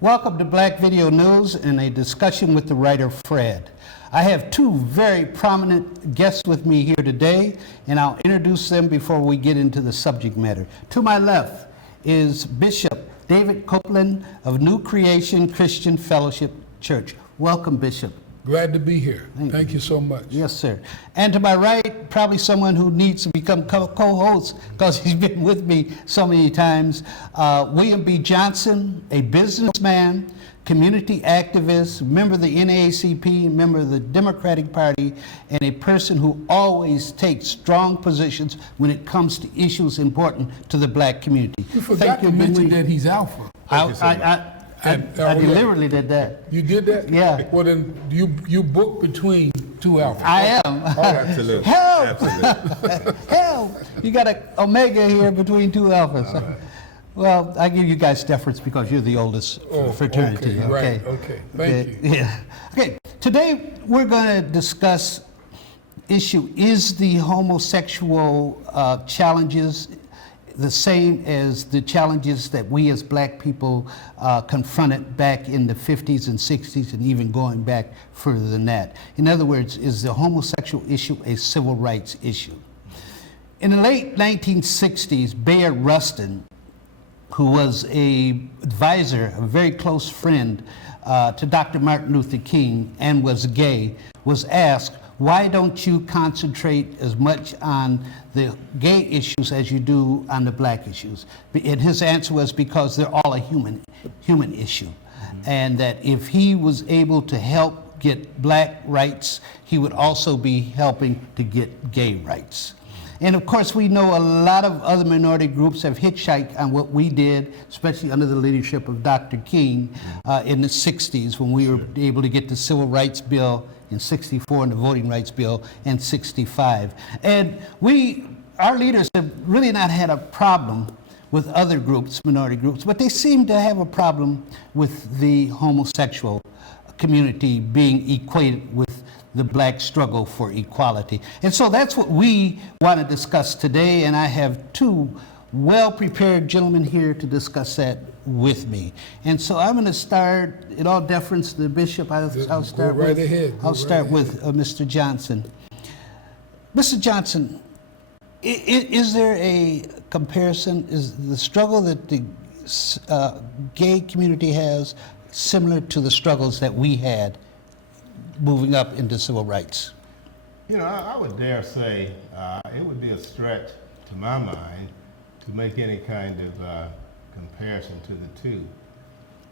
Welcome to Black Video News and a discussion with the writer Fred. I have two very prominent guests with me here today, and I'll introduce them before we get into the subject matter. To my left is Bishop David Copeland of New Creation Christian Fellowship Church. Welcome, Bishop. Glad to be here. Thank you so much. Yes, sir. And to my right, probably someone who needs to become co-host because he's been with me so many times, William B. Johnson, a businessman, community activist, member of the NAACP, member of the Democratic Party, and a person who always takes strong positions when it comes to issues important to the black community. You forgot to mention that he's Alpha. I deliberately did that. You did that? Yeah. Well, then you book between two alphas. I am. Absolutely. Help! Absolutely. Help! You got an omega here between two alphas. Right. Well, I give you guys deference because you're the oldest fraternity. Okay, right. Okay. Thank you. Yeah. Okay. Today we're going to discuss issue: is the homosexual challenges the same as the challenges that we as black people confronted back in the 50s and 60s and even going back further than that? In other words, is the homosexual issue a civil rights issue? In the late 1960s, Bayard Rustin, who was an advisor, a very close friend to Dr. Martin Luther King and was gay, was asked, why don't you concentrate as much on the gay issues as you do on the black issues? And his answer was because they're all a human issue. And that if he was able to help get black rights, he would also be helping to get gay rights. And of course, we know a lot of other minority groups have hitchhiked on what we did, especially under the leadership of Dr. King in the 60s when we were able to get the Civil Rights Bill in 64 and the Voting Rights Bill in 65. And our leaders have really not had a problem with other groups, minority groups, but they seem to have a problem with the homosexual community being equated with the black struggle for equality. And so that's what we want to discuss today, and I have two well-prepared gentlemen here to discuss that with me. And so I'm going to start, in all deference to the bishop, I'll start with Mr. Johnson. Mr. Johnson, is there a comparison? Is the struggle that the gay community has similar to the struggles that we had moving up into civil rights? You know, I would dare say it would be a stretch to my mind to make any kind of comparison to the two.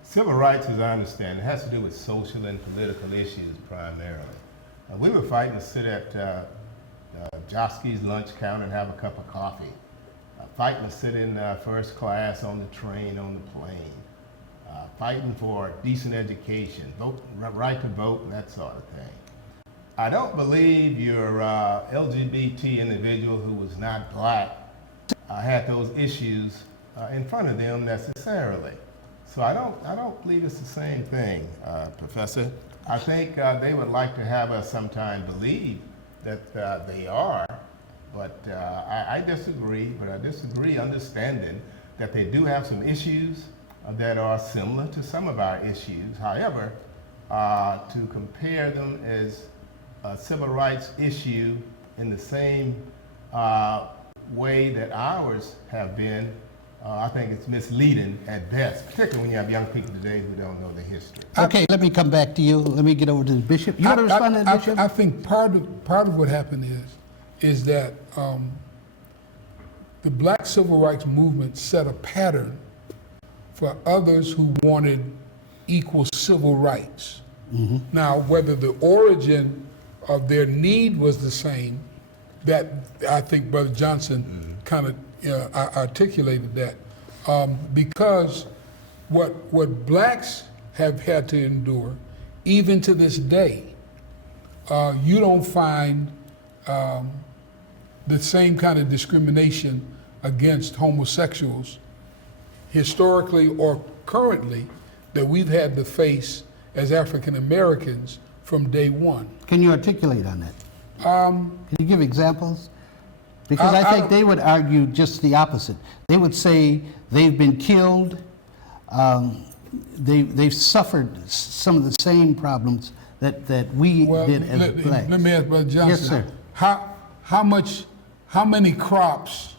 Civil rights, as I understand, it has to do with social and political issues primarily. We were fighting to sit at Josky's lunch counter and have a cup of coffee, fighting to sit in first class on the train, on the plane, fighting for decent education, right to vote, and that sort of thing. I don't believe your LGBT individual who was not black had those issues in front of them necessarily. So I don't believe it's the same thing, Professor. I think they would like to have us sometime believe that they are, but I disagree. But I disagree understanding that they do have some issues that are similar to some of our issues. However, to compare them as a civil rights issue in the same way that ours have been, I think it's misleading at best, particularly when you have young people today who don't know the history. Okay, let me come back to you. Let me get over to the bishop. You want to respond to the bishop? I think part of what happened is that the black civil rights movement set a pattern for others who wanted equal civil rights. Mm-hmm. Now, whether the origin of their need was the same, that I think Brother Johnson kind of articulated that, because what blacks have had to endure, even to this day, you don't find the same kind of discrimination against homosexuals historically or currently that we've had to face as African Americans from day one. Can you articulate on that? Can you give examples? Because I think they would argue just the opposite. They would say they've been killed, they've suffered some of the same problems that we did as blacks. let me ask Brother Johnson. Yes, sir. How many crops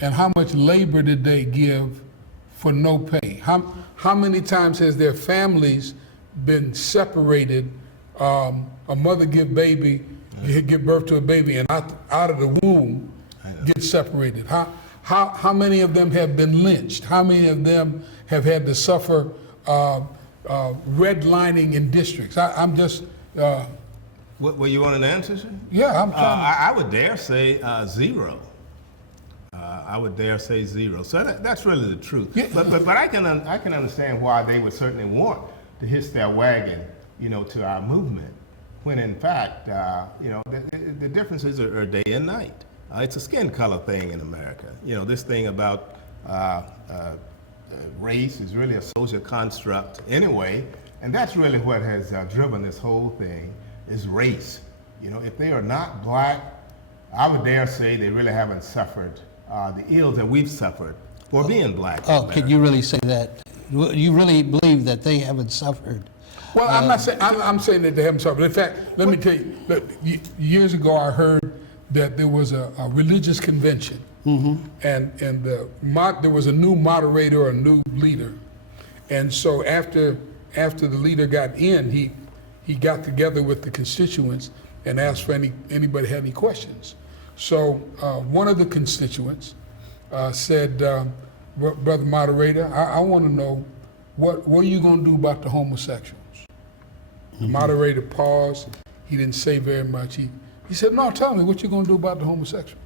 and how much labor did they give for no pay? How many times has their families been separated? A mother give birth to a baby, and out of the womb get separated. How many of them have been lynched? How many of them have had to suffer redlining in districts? I'm just. What you want an answer, sir? Yeah, I'm trying. I would dare say zero. I would dare say zero. So that's really the truth. Yeah. But I can understand why they would certainly want to hitch their wagon, to our movement, when in fact, the differences are day and night. It's a skin color thing in America. This thing about race is really a social construct anyway, and that's really what has driven this whole thing is race. If they are not black, I would dare say they really haven't suffered the ills that we've suffered for being black. Oh, can you really say that? You really believe that they haven't suffered? Well, I'm not saying. I'm saying that they haven't suffered. In fact, let me tell you. Look, years ago, I heard that there was a religious convention, and there was a new moderator or a new leader, and so after the leader got in, he got together with the constituents and asked for anybody had any questions. So one of the constituents said, Brother Moderator, I want to know what are you going to do about the homosexuals? The moderator paused. He didn't say very much. He said, no, tell me what you're going to do about the homosexual.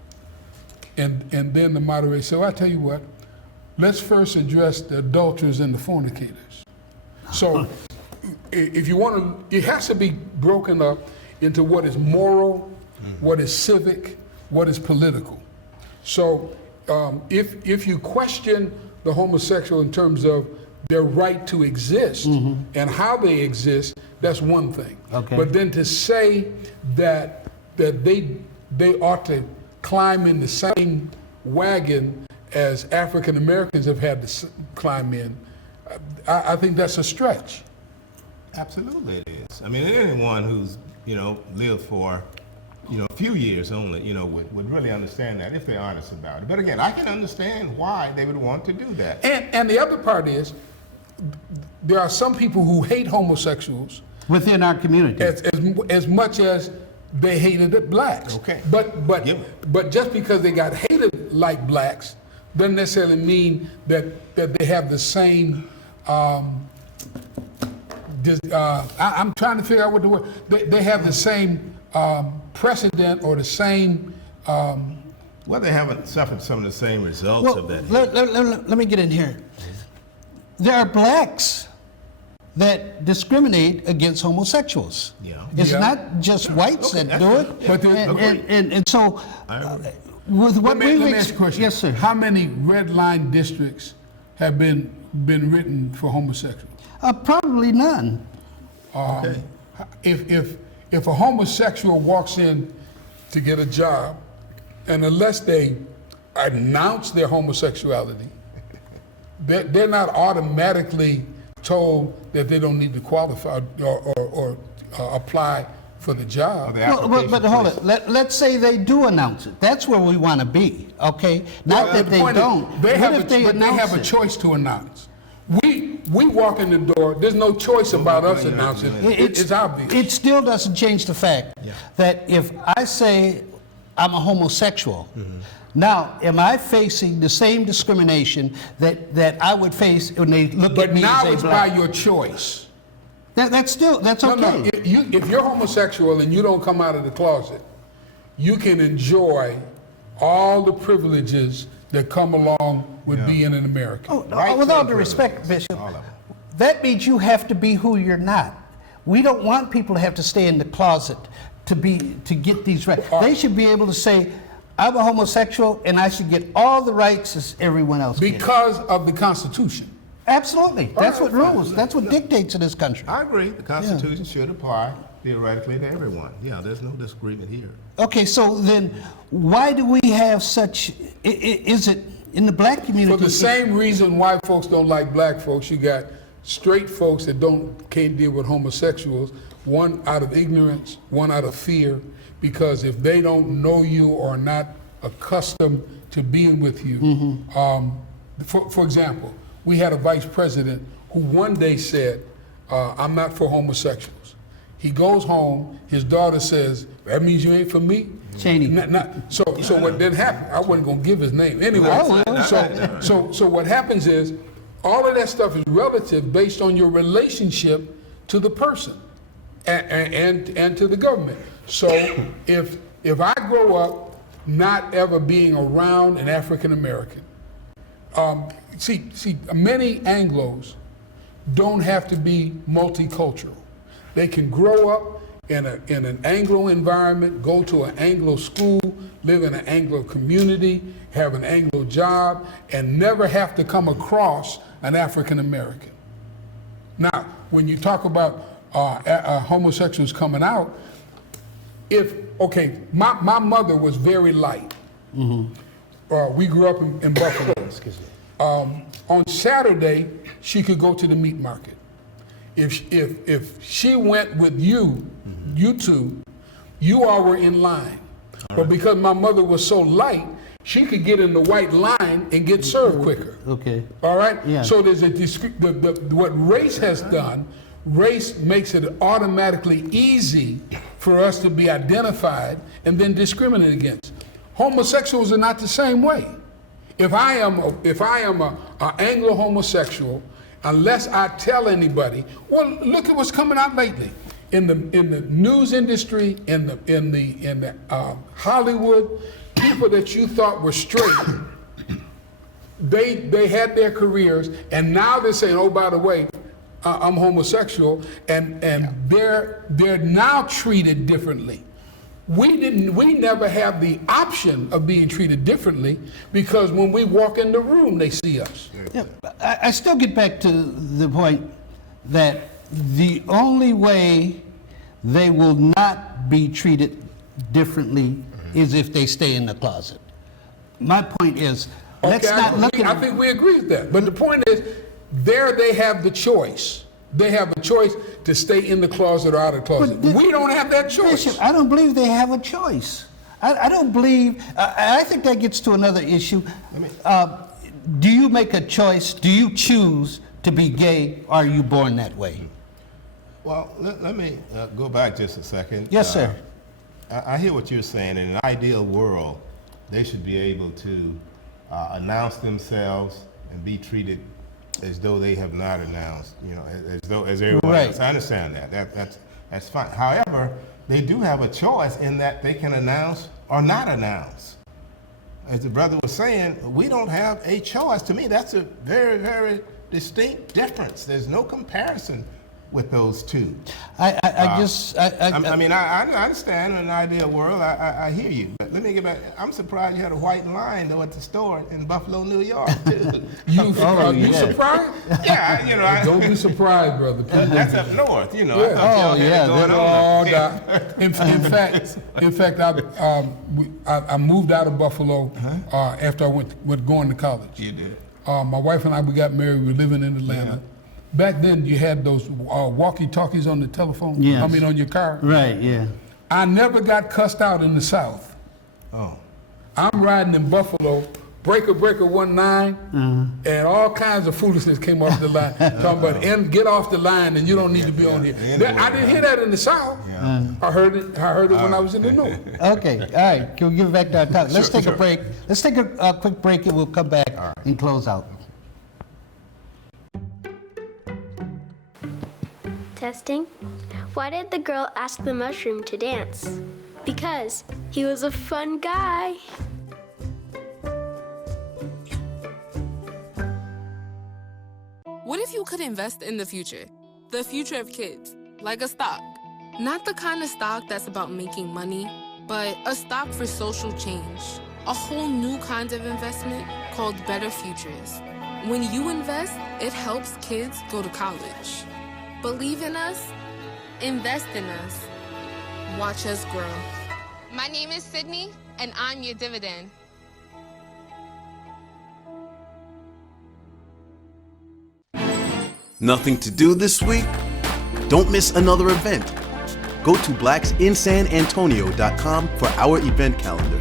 And then the moderator said, well, I tell you what, let's first address the adulterers and the fornicators. So if you want to, it has to be broken up into what is moral, what is civic, what is political. So if you question the homosexual in terms of their right to exist and how they exist, that's one thing. Okay. But then to say that they ought to climb in the same wagon as African Americans have had to climb in, I think that's a stretch. Absolutely it is. I mean, anyone who's, lived for, a few years only, would really understand that if they're honest about it. But again, I can understand why they would want to do that. And the other part is, there are some people who hate homosexuals Within our community. as much as they hated blacks. Okay. But just because they got hated like blacks doesn't necessarily mean that they have the same. I'm trying to figure out what the word. They have the same precedent or the same. Well, they haven't suffered some of the same results of that. Let me get in here. There are blacks that discriminate against homosexuals. Yeah. It's Yeah. not just whites Okay, that that's do right. it. But And so, with what Let me we've ask you a question. yes, sir. How many red line districts have been written for homosexuals? Probably none. Okay. If a homosexual walks in to get a job, and unless they announce their homosexuality, they're not automatically told that they don't need to qualify or apply for the job. But hold it. Let's say they do announce it. That's where we want to be, okay? Not Well, that the they point is, don't. They What have if they but they have a announce it? choice to announce. We walk in the door. There's no choice about us announcing. It's obvious. It still doesn't change the fact that if I say I'm a homosexual, now am I facing the same discrimination that I would face when they look But at me now and it's say by black? your choice. That's No, okay. if you're homosexual and you don't come out of the closet, you can enjoy all the privileges that come along with being an American. Oh, Right with all to due respect, privilege, Bishop, all of it. that means you have to be who you're not. We don't want people to have to stay in the closet to get these rights. They should be able to say, I'm a homosexual and I should get all the rights as everyone else gets. Because of the Constitution. Absolutely. That's what right, fine. rules. That's what dictates in this country. I agree. The Constitution should apply theoretically to everyone. Yeah, there's no disagreement here. Okay, so then why do we have such, is it in the black community? For the same reason white folks don't like black folks, you got straight folks that can't deal with homosexuals, one out of ignorance, one out of fear, because if they don't know you or are not accustomed to being with you, for example, we had a vice president who one day said, I'm not for homosexuals. He goes home, his daughter says, that means you ain't for me? Cheney. So what then happened, I wasn't gonna give his name anyway. So what happens is, all of that stuff is relative based on your relationship to the person and to the government. So if I grow up not ever being around an African American, see, many Anglos don't have to be multicultural. They can grow up in an Anglo environment, go to an Anglo school, live in an Anglo community, have an Anglo job, and never have to come across an African American. Now, when you talk about homosexuals coming out, my mother was very light. We grew up in Buffalo. Excuse me. On Saturday, she could go to the meat market. If she went with you two, you all were in line. But because my mother was so light, she could get in the white line and get served quicker. Okay. All right? Yeah. So there's what race has done, race makes it automatically easy for us to be identified and then discriminated against. Homosexuals are not the same way. If I am a Anglo homosexual, unless I tell anybody, well, look at what's coming out lately in the news industry, in the Hollywood, people that you thought were straight, they had their careers, and now they're saying, oh, by the way, I'm homosexual, and they're now treated differently. We never have the option of being treated differently, because when we walk in the room, they see us. Yeah, I still get back to the point that the only way they will not be treated differently is if they stay in the closet. My point is, let's not look at... I think we agree with that. But the point is, there they have the choice. They have a choice to stay in the closet or out of the closet. We don't have that choice. Bishop, I don't believe they have a choice. I don't believe... I think that gets to another issue. Do you make a choice? Do you choose to be gay, or are you born that way? Well, let me go back just a second. Yes, sir. I hear what you're saying. In an ideal world, they should be able to announce themselves and be treated as though they have not announced, as everyone else. I understand that. That's fine. However, they do have a choice in that they can announce or not announce. As the brother was saying, we don't have a choice. To me, that's a very, very distinct difference. There's no comparison with those two. I understand in an ideal world, I hear you. But let me get back. I'm surprised you had a white line, though, at the store in Buffalo, New York, too. You surprised? Yeah, Don't be surprised, brother. That's up north, I thought Oh, y'all yeah, had it going on. In fact, I moved out of Buffalo after I went going to college. You did. My wife and I, we got married. We were living in Atlanta. Yeah. Back then, you had those walkie-talkies on the telephone. Yes. I mean, on your car. Right. Yeah. I never got cussed out in the South. Oh. I'm riding in Buffalo, breaker 19, and all kinds of foolishness came off the line. Talking about, get off the line, and you don't need to be on here. I didn't hear that in the South. Yeah. I heard it when I was in the North. Okay, all right. Can we give it back to our topic? Let's take a break. Let's take a quick break, and we'll come back and close out. Testing. Why did the girl ask the mushroom to dance? Because he was a fun guy. What if you could invest in the future of kids, like a stock? Not the kind of stock that's about making money, but a stock for social change. A whole new kind of investment called Better Futures. When you invest, it helps kids go to college. Believe in us, invest in us, watch us grow. My name is Sydney, and I'm your dividend. Nothing to do this week? Don't miss another event. Go to blacksinsanantonio.com for our event calendar.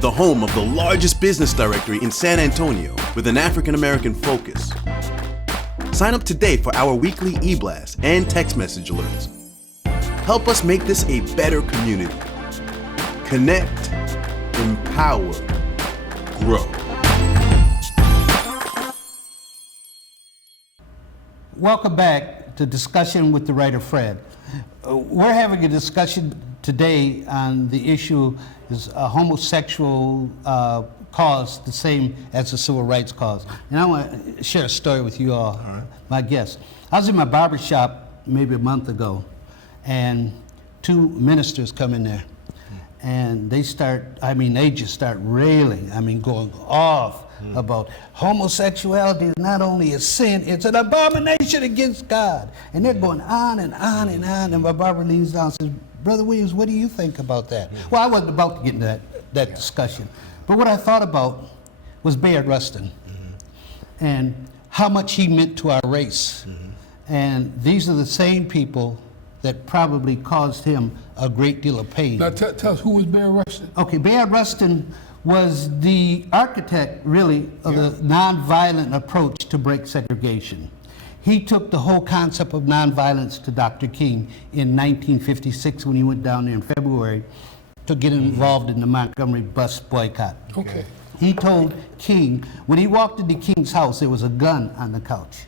The home of the largest business directory in San Antonio with an African American focus. Sign up today for our weekly e-blast and text message alerts. Help us make this a better community. Connect, empower, grow. Welcome back to Discussion with the Writer Fred. We're having a discussion today on the issue, is a homosexual cause the same as a civil rights cause? And I want to share a story with you all, my guests. I was in my barber shop maybe a month ago, and two ministers come in there, and they just start railing, going off about homosexuality is not only a sin, it's an abomination against God. And they're going on and on and on, and my barber leans down and says, Brother Williams, what do you think about that? Well, I wasn't about to get into that discussion. But what I thought about was Bayard Rustin and how much he meant to our race. And these are the same people that probably caused him a great deal of pain. Now tell us, who was Bayard Rustin? Okay, Bayard Rustin was the architect, really, of the nonviolent approach to break segregation. He took the whole concept of nonviolence to Dr. King in 1956 when he went down there in February to get involved in the Montgomery bus boycott. Okay. He told King, when he walked into King's house, there was a gun on the couch.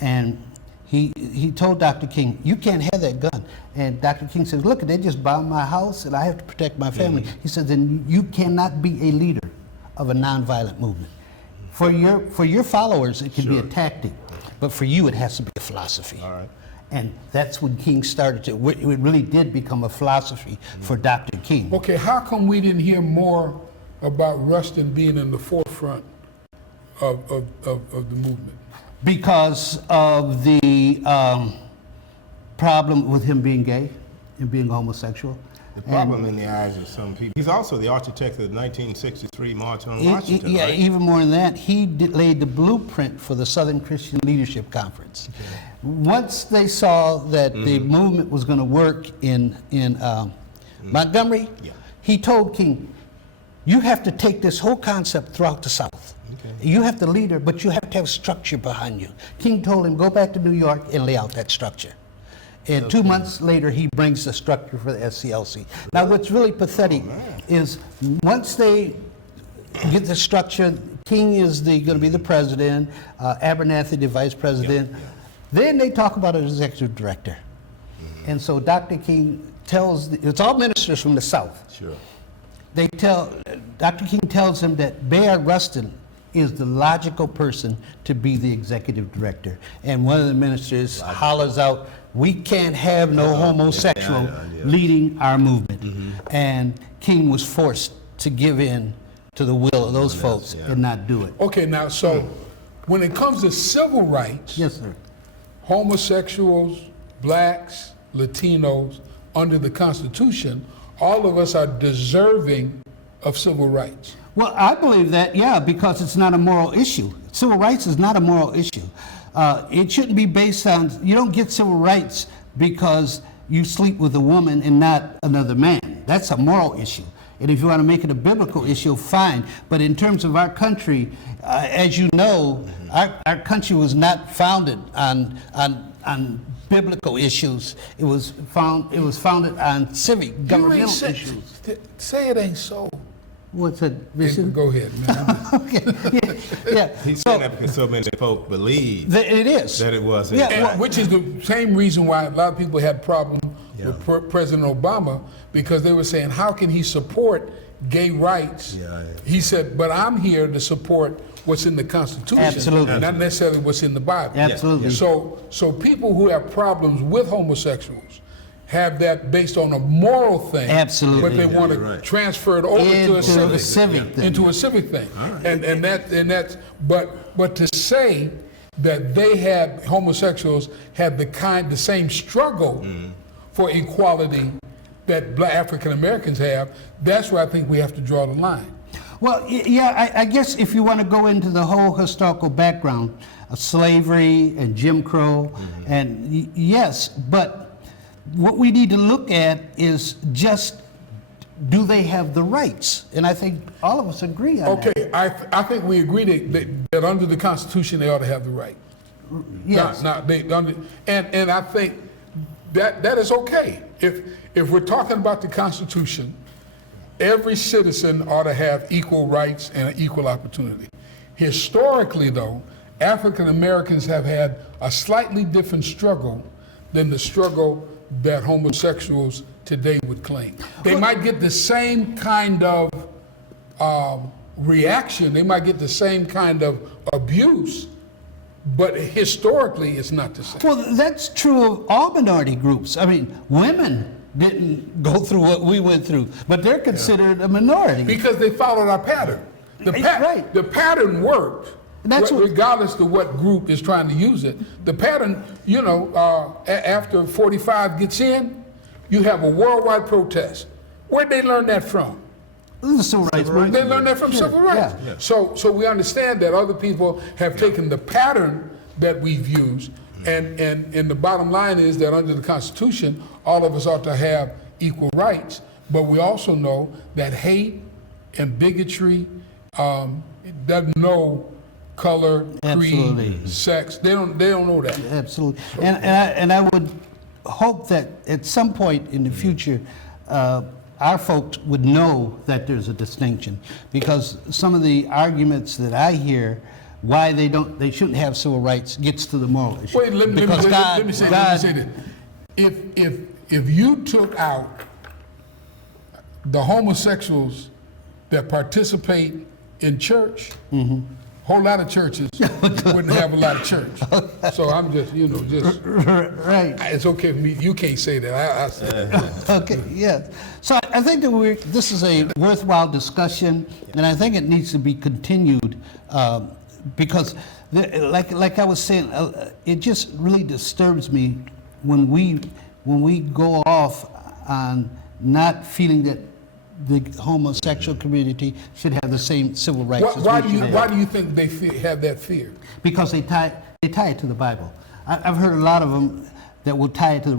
And he told Dr. King, you can't have that gun. And Dr. King says, look, they just bombed my house and I have to protect my family. He says, then you cannot be a leader of a nonviolent movement. For your followers, it can be a tactic, but for you, it has to be a philosophy. All right. And that's when King started to, it really did become a philosophy for Dr. King. Okay, how come we didn't hear more about Rustin being in the forefront of the movement? Because of the problem with him being gay and being homosexual. The problem in the eyes of some people. He's also the architect of the 1963 March on Washington, Yeah, right? even more than that, he laid the blueprint for the Southern Christian Leadership Conference. Once they saw that the movement was going to work in Montgomery, he told King, you have to take this whole concept throughout the South. You have the leader, but you have to have structure behind you. King told him, go back to New York and lay out that structure. And 2 months later, he brings the structure for the SCLC. Now, what's really pathetic is once they get the structure, King is going to be the president, Abernathy the vice president. Then they talk about an executive director. And so Dr. King tells, it's all ministers from the South. Sure. Dr. King tells him that Bayard Rustin is the logical person to be the executive director. And one of the ministers hollers out, we can't have no homosexual leading our movement. And King was forced to give in to the will of those folks and not do it. Okay, now, so when it comes to civil rights, Yes, sir. homosexuals, blacks, Latinos, under the Constitution, all of us are deserving of civil rights. Well, I believe that, because it's not a moral issue. Civil rights is not a moral issue. It shouldn't be based on, you don't get civil rights because you sleep with a woman and not another man. That's a moral issue. And if you want to make it a biblical issue, fine. But in terms of our country, as you know, our country was not founded on biblical issues. It was founded on civic, governmental issues. Say it ain't so. What's it? Go ahead, man. Okay. Yeah. He's saying that because so many folk believe It is. that it was. Which is the same reason why a lot of people had problems with President Obama, because they were saying, how can he support gay rights? He said, but I'm here to support what's in the Constitution, Absolutely. not necessarily what's in the Bible. Absolutely. So people who have problems with homosexuals have that based on a moral thing. Absolutely. But they want to transfer it over to a civic thing. Into a civic thing. Right. And that's but to say that they had homosexuals had the same struggle for equality that Black African Americans have, that's where I think we have to draw the line. Well, yeah, I guess if you want to go into the whole historical background of slavery and Jim Crow, and yes, but what we need to look at is just, do they have the rights? And I think all of us agree on that. Okay, I think we agree that under the Constitution, they ought to have the right. Yes. And I think that is okay. If we're talking about the Constitution, every citizen ought to have equal rights and an equal opportunity. Historically, though, African Americans have had a slightly different struggle than the struggle that homosexuals today would claim. They might get the same kind of reaction, they might get the same kind of abuse, but historically it's not the same. Well, that's true of all minority groups. I mean, women didn't go through what we went through, but they're considered a minority. Because they followed our pattern. Right. The pattern worked. That's what- regardless of what group is trying to use it. The pattern, after 45 gets in, you have a worldwide protest. Where'd they learn that from? The civil rights movement. They learned that from civil rights. Yeah. So we understand that other people have taken the pattern that we've used, and the bottom line is that under the Constitution, all of us ought to have equal rights. But we also know that hate and bigotry, it doesn't know color, Absolutely. creed, sex. They don't know that. Absolutely. And I would hope that at some point in the future, our folks would know that there's a distinction, because some of the arguments that I hear why they shouldn't have civil rights gets to the moral issue. Wait, let me say this. If you took out the homosexuals that participate in church, whole lot of churches wouldn't have a lot of church. So I'm just, Right. it's okay for me. You can't say that. I say that. Okay, yes. So I think that this is a worthwhile discussion, and I think it needs to be continued, because, like I was saying, it just really disturbs me when we go off on not feeling that the homosexual community should have the same civil rights. Why do you think they have that fear? Because they tie it to the Bible. I've heard a lot of them that will tie it to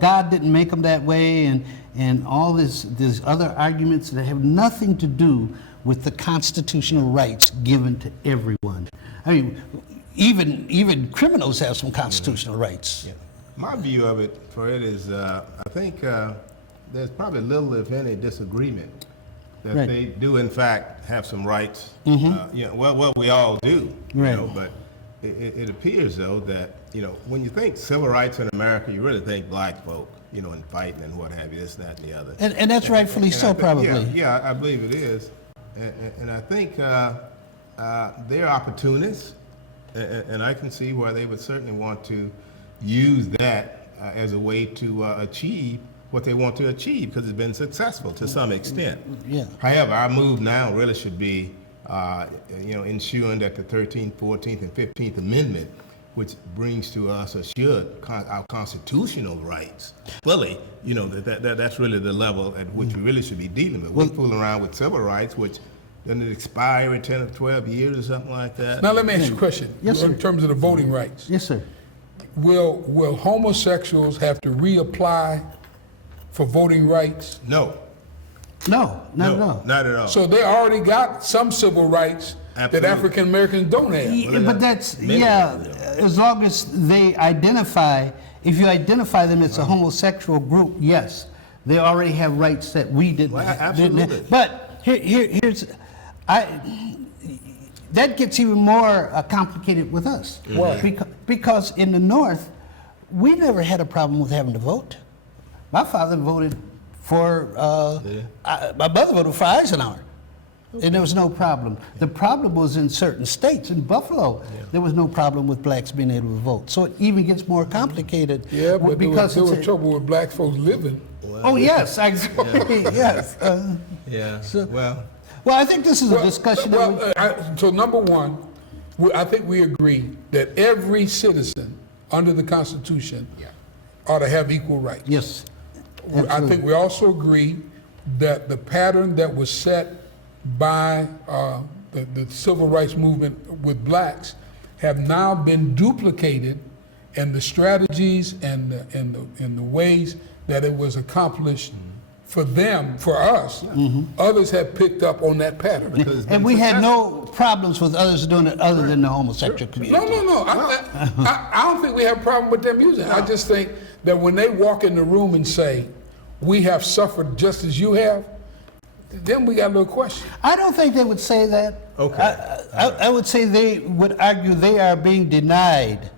God didn't make them that way, and all these other arguments that have nothing to do with the constitutional rights given to everyone. I mean, even criminals have some constitutional rights. Yeah. My view of it is, I think there's probably little, if any, disagreement that Right. they do, in fact, have some rights. Well, we all do, Right. but it appears, though, that, when you think civil rights in America, you really think black folk, and fighting and what have you, this, that, and the other. And that's rightfully And so, I think- probably. Yeah, I believe it is. And I think they're opportunists, and I can see why they would certainly want to use that as a way to achieve what they want to achieve, because it's been successful to some extent. Yeah. However, our move now really should be, ensuring that the 13th, 14th, and 15th Amendment, which brings to us, or should, our constitutional rights fully, that's really the level at which we really should be dealing with. We're fooling around with civil rights, which doesn't it expire every 10 or 12 years or something like that? Now let me ask you a question. Yes, in sir. terms of the voting rights. Yes, sir. Will homosexuals have to reapply for voting rights? No. No, not at all. Not at all. So they already got some civil rights Absolutely. that African Americans don't have. Yeah, but that's, as long as they if you identify them as a homosexual group, yes, they already have rights that we didn't Well, have. absolutely. But here's, that gets even more complicated with us. Why? Because in the North, we never had a problem with having to vote. My father voted for, my mother voted for Eisenhower. And there was no problem. The problem was in certain states. In Buffalo, there was no problem with blacks being able to vote. So it even gets more complicated. Yeah, but because there was it's trouble with black folks living. Oh, yes, yes. Yeah. Well, I think this is a discussion. So number one, I think we agree that every citizen under the Constitution ought to have equal rights. Yes. I think we also agree that the pattern that was set by the civil rights movement with blacks have now been duplicated, and the strategies and the ways that it was accomplished for them, for us, others have picked up on that pattern. And we had no problems with others doing it other than the homosexual community. No. I don't think we have a problem with them using it. I just think that when they walk in the room and say, we have suffered just as you have, then we got a little question. I don't think they would say that. Okay. I would say they would argue they are being denied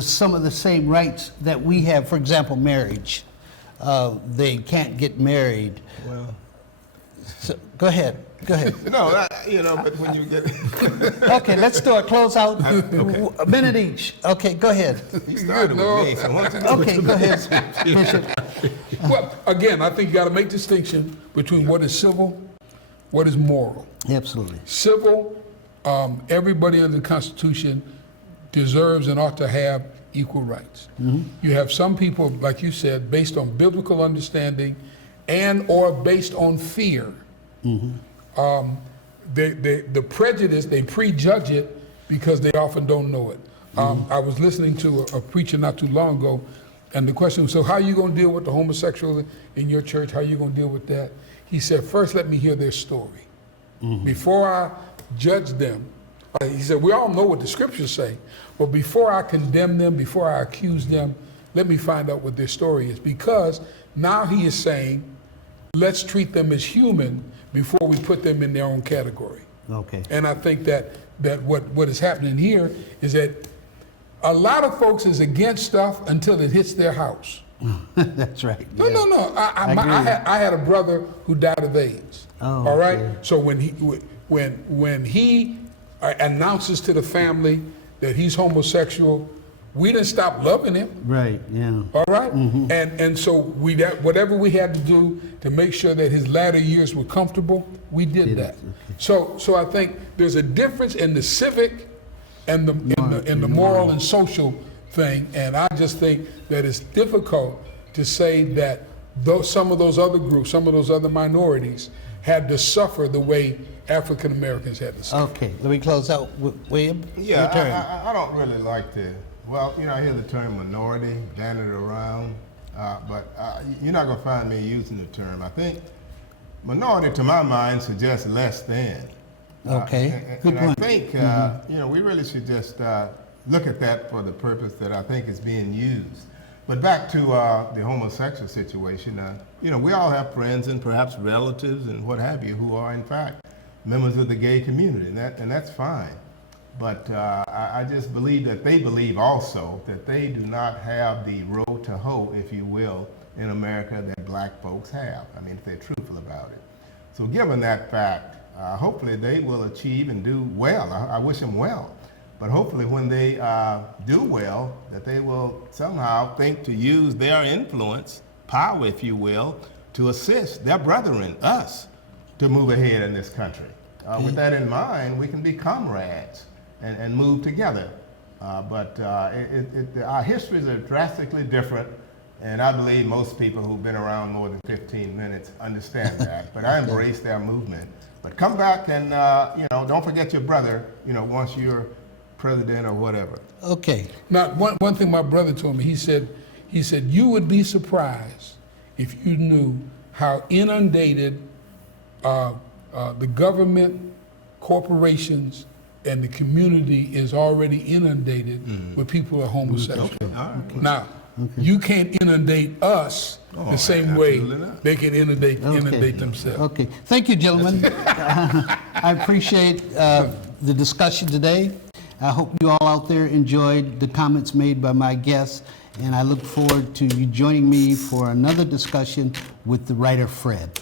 some of the same rights that we have. For example, marriage. They can't get married. Well, So, go ahead. no, but when you get, Okay, let's do a closeout. A minute each. Okay, go ahead. you started with me, so once Okay, go ahead, Bishop. Well, again, I think you got to make distinction between what is civil, what is moral. Absolutely. Civil, everybody under the Constitution deserves and ought to have equal rights. You have some people, like you said, based on biblical understanding and or based on fear. The prejudice, they prejudge it because they often don't know it. I was listening to a preacher not too long ago, and the question was, so how are you going to deal with the homosexuals in your church? How are you going to deal with that? He said, first let me hear their story. Before I judge them, he said, we all know what the scriptures say, but before I condemn them, before I accuse them, let me find out what their story is. Because now he is saying, let's treat them as human before we put them in their own category. Okay. And I think that what is happening here is that a lot of folks is against stuff until it hits their house. That's right. No. I agree. I had a brother who died of AIDS. Oh, all right. okay. So when he announces to the family that he's homosexual, we didn't stop loving him. Right, yeah. All right? And so whatever we had to do to make sure that his latter years were comfortable, we did that. Okay. So I think there's a difference in the civic and the moral and social thing, and I just think that it's difficult to say that some of those other groups, some of those other minorities had to suffer the way African Americans had to suffer. Okay, let me close out with William. yeah, Your turn. I don't really like to. Well, I hear the term minority bandied around, but you're not going to find me using the term. I think minority, to my mind, suggests less than. Okay, good and point. I think we really should just look at that for the purpose that I think is being used. But back to the homosexual situation, we all have friends and perhaps relatives and what have you who are in fact members of the gay community, and that's fine. But I just believe that they believe also that they do not have the road to hoe, if you will, in America that black folks have. I mean, if they're truthful about it. So given that fact, hopefully they will achieve and do well. I wish them well. But hopefully when they do well, that they will somehow think to use their influence, power, if you will, to assist their brethren, us, to move ahead in this country. With that in mind, we can be comrades and move together. But our histories are drastically different, and I believe most people who've been around more than 15 minutes understand that. But I embrace their movement. But come back and, don't forget your brother, once you're president or whatever. Okay. Now, one thing my brother told me, he said, you would be surprised if you knew how inundated the government, corporations, and the community is already inundated with people who are homosexual. Okay. All right. Now, you can't inundate us the same way not. they can inundate themselves. Okay. Thank you, gentlemen. I appreciate the discussion today. I hope you all out there enjoyed the comments made by my guests, and I look forward to you joining me for another discussion with the writer Fred.